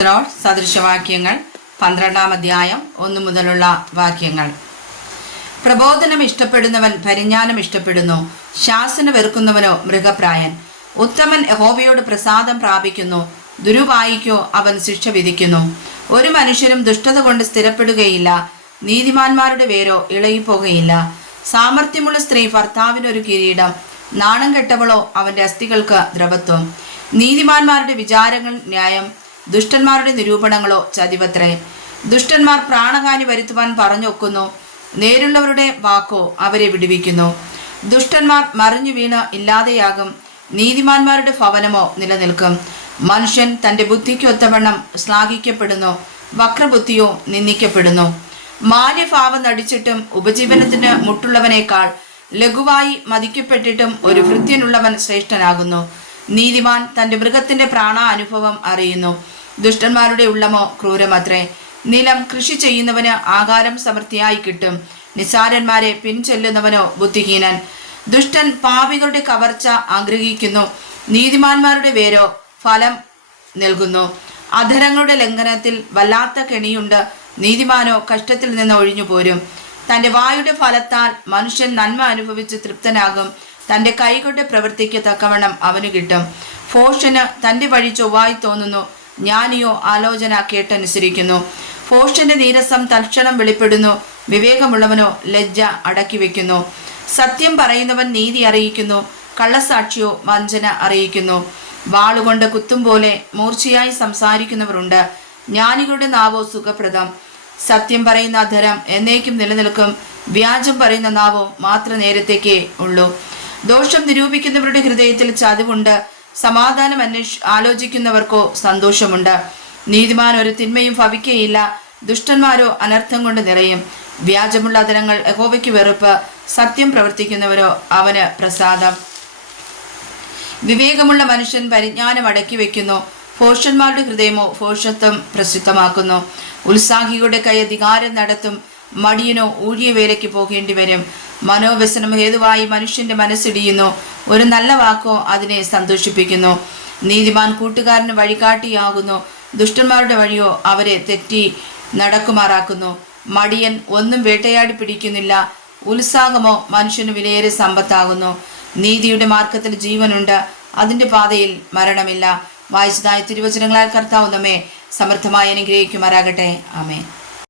സദൃശവാക്യങ്ങൾ 12-ാം അധ്യായം 1 മുതലുള്ള വാക്യങ്ങൾ. പ്രബോധനം ഇഷ്ടപ്പെടുന്നവൻ പരിജ്ഞാനം ഇഷ്ടപ്പെടുന്നു, ശാസന വെറുക്കുന്നവനോ മൃഗപ്രായൻ. ഉത്തമൻ യഹോവയോട് പ്രസാദം പ്രാപിക്കുന്നു, ദുരുപായിക്കോ അവൻ ശിക്ഷ വിധിക്കുന്നു. ഒരു മനുഷ്യനും ദുഷ്ടത കൊണ്ട് സ്ഥിരപ്പെടുകയില്ല, നീതിമാന്മാരുടെ വേരോ ഇളകിപ്പോകയില്ല. സാമർഥ്യമുള്ള സ്ത്രീ ഭർത്താവിനൊരു കിരീടം, നാണം കെട്ടവളോ അവന്റെ അസ്ഥികൾക്ക് ദ്രവത്വം. നീതിമാന്മാരുടെ വിചാരങ്ങൾ ന്യായം, ദുഷ്ടന്മാരുടെ നിരൂപണങ്ങളോ ചതിവത്രേ. ദുഷ്ടന്മാർ പ്രാണഹാനി വരുത്തുവാൻ പറഞ്ഞൊക്കുന്നു, നേരുള്ളവരുടെ വാക്കോ അവരെ വിടുവിക്കുന്നു. ദുഷ്ടന്മാർ മറിഞ്ഞു വീണ് ഇല്ലാതെയാകും, നീതിമാന്മാരുടെ ഭവനമോ നിലനിൽക്കും. മനുഷ്യൻ തൻ്റെ ബുദ്ധിക്ക് ഒത്തവണ്ണം ശ്ലാഘിക്കപ്പെടുന്നു, വക്രബുദ്ധിയോ നിന്ദിക്കപ്പെടുന്നു. മാന്യഭാവം നടിച്ചിട്ടും ഉപജീവനത്തിന് മുട്ടുള്ളവനേക്കാൾ ലഘുവായി മതിക്കപ്പെട്ടിട്ടും ഒരു ഭൃത്യനുള്ളവൻ ശ്രേഷ്ഠനാകുന്നു. നീതിമാൻ തൻ്റെ മൃഗത്തിൻ്റെ പ്രാണാനുഭവം അറിയുന്നു, ദുഷ്ടന്മാരുടെ ഉള്ളമോ ക്രൂരമത്രേ. നിലം കൃഷി ചെയ്യുന്നവന് ആഹാരം സമൃദ്ധിയായി കിട്ടും, നിസ്സാരന്മാരെ പിൻചെല്ലുന്നവനോ ബുദ്ധിഹീനൻ. ദുഷ്ടൻ പാപികളുടെ കവർച്ച ആഗ്രഹിക്കുന്നു, നീതിമാന്മാരുടെ വേരോ ഫലം നൽകുന്നു. അധരങ്ങളുടെ ലംഘനത്തിൽ വല്ലാത്ത കെണിയുണ്ട്, നീതിമാനോ കഷ്ടത്തിൽ നിന്ന് ഒഴിഞ്ഞു പോരും. തൻ്റെ വായുടെ ഫലത്താൽ മനുഷ്യൻ നന്മ അനുഭവിച്ച് തൃപ്തനാകും, തൻ്റെ കൈകളുടെ പ്രവൃത്തിക്ക് തക്കവണ്ണം അവന് കിട്ടും. ഭോഷന് തൻ്റെ വഴി ചൊവ്വായി തോന്നുന്നു, ജ്ഞാനിയോ ആലോചന കേട്ടനുസരിക്കുന്നു. ഭോഷന്റെ നീരസം തൽക്ഷണം വെളിപ്പെടുന്നു, വിവേകമുള്ളവനോ ലജ്ജ അടക്കി വെക്കുന്നു. സത്യം പറയുന്നവൻ നീതി അറിയിക്കുന്നു, കള്ളസാക്ഷിയോ വഞ്ചന അറിയിക്കുന്നു. വാളുകൊണ്ട് കുത്തും പോലെ മൂർച്ചയായി സംസാരിക്കുന്നവരുണ്ട്, ജ്ഞാനികളുടെ നാവോ സുഖപ്രദം. സത്യം പറയുന്ന അധരം എന്നേക്കും നിലനിൽക്കും, വ്യാജം പറയുന്ന നാവോ മാത്ര നേരത്തേക്കേ ഉള്ളൂ. ദോഷം നിരൂപിക്കുന്നവരുടെ ഹൃദയത്തിൽ ചതിവുണ്ട്, സമാധാനം ആലോചിക്കുന്നവർക്കോ സന്തോഷമുണ്ട്. നീതിമാൻ ഒരു തിന്മയും ഭവിക്കയില്ല, ദുഷ്ടന്മാരോ അനർത്ഥം കൊണ്ട് നിറയും. വ്യാജമുള്ള അധരങ്ങൾ യഹോവയ്ക്ക് വെറുപ്പ്, സത്യം പ്രവർത്തിക്കുന്നവരോ അവന് പ്രസാദം. വിവേകമുള്ള മനുഷ്യൻ പരിജ്ഞാനം അടക്കി വയ്ക്കുന്നു, ഭോഷന്മാരുടെ ഹൃദയമോ ഭോഷത്വം പ്രസിദ്ധമാക്കുന്നു. ഉത്സാഹികളുടെ കൈ അധികാരം നടത്തും, മടിയനോ ഊഴിയവേലയ്ക്ക് പോകേണ്ടി വരും. മനോവ്യസനം ഹേതുവായി മനുഷ്യന്റെ മനസ്സിടിയുന്നു, ഒരു നല്ല വാക്കോ അതിനെ സന്തോഷിപ്പിക്കുന്നു. നീതിമാൻ കൂട്ടുകാരന് വഴികാട്ടിയാകുന്നു, ദുഷ്ടന്മാരുടെ വഴിയോ അവരെ തെറ്റി നടക്കുമാറാക്കുന്നു. മടിയൻ ഒന്നും വേട്ടയാടി പിടിക്കുന്നില്ല, ഉത്സാഹമോ മനുഷ്യന് വിലയേറെ സമ്പത്താകുന്നു. നീതിയുടെ മാർഗത്തിൽ ജീവനുണ്ട്, അതിൻ്റെ പാതയിൽ മരണമില്ല. വായിച്ചതായ തിരുവചനങ്ങളാൽ കർത്താവ് നമ്മെ സമൃദ്ധമായി അനുഗ്രഹിക്കുമാറാകട്ടെ. ആമേൻ.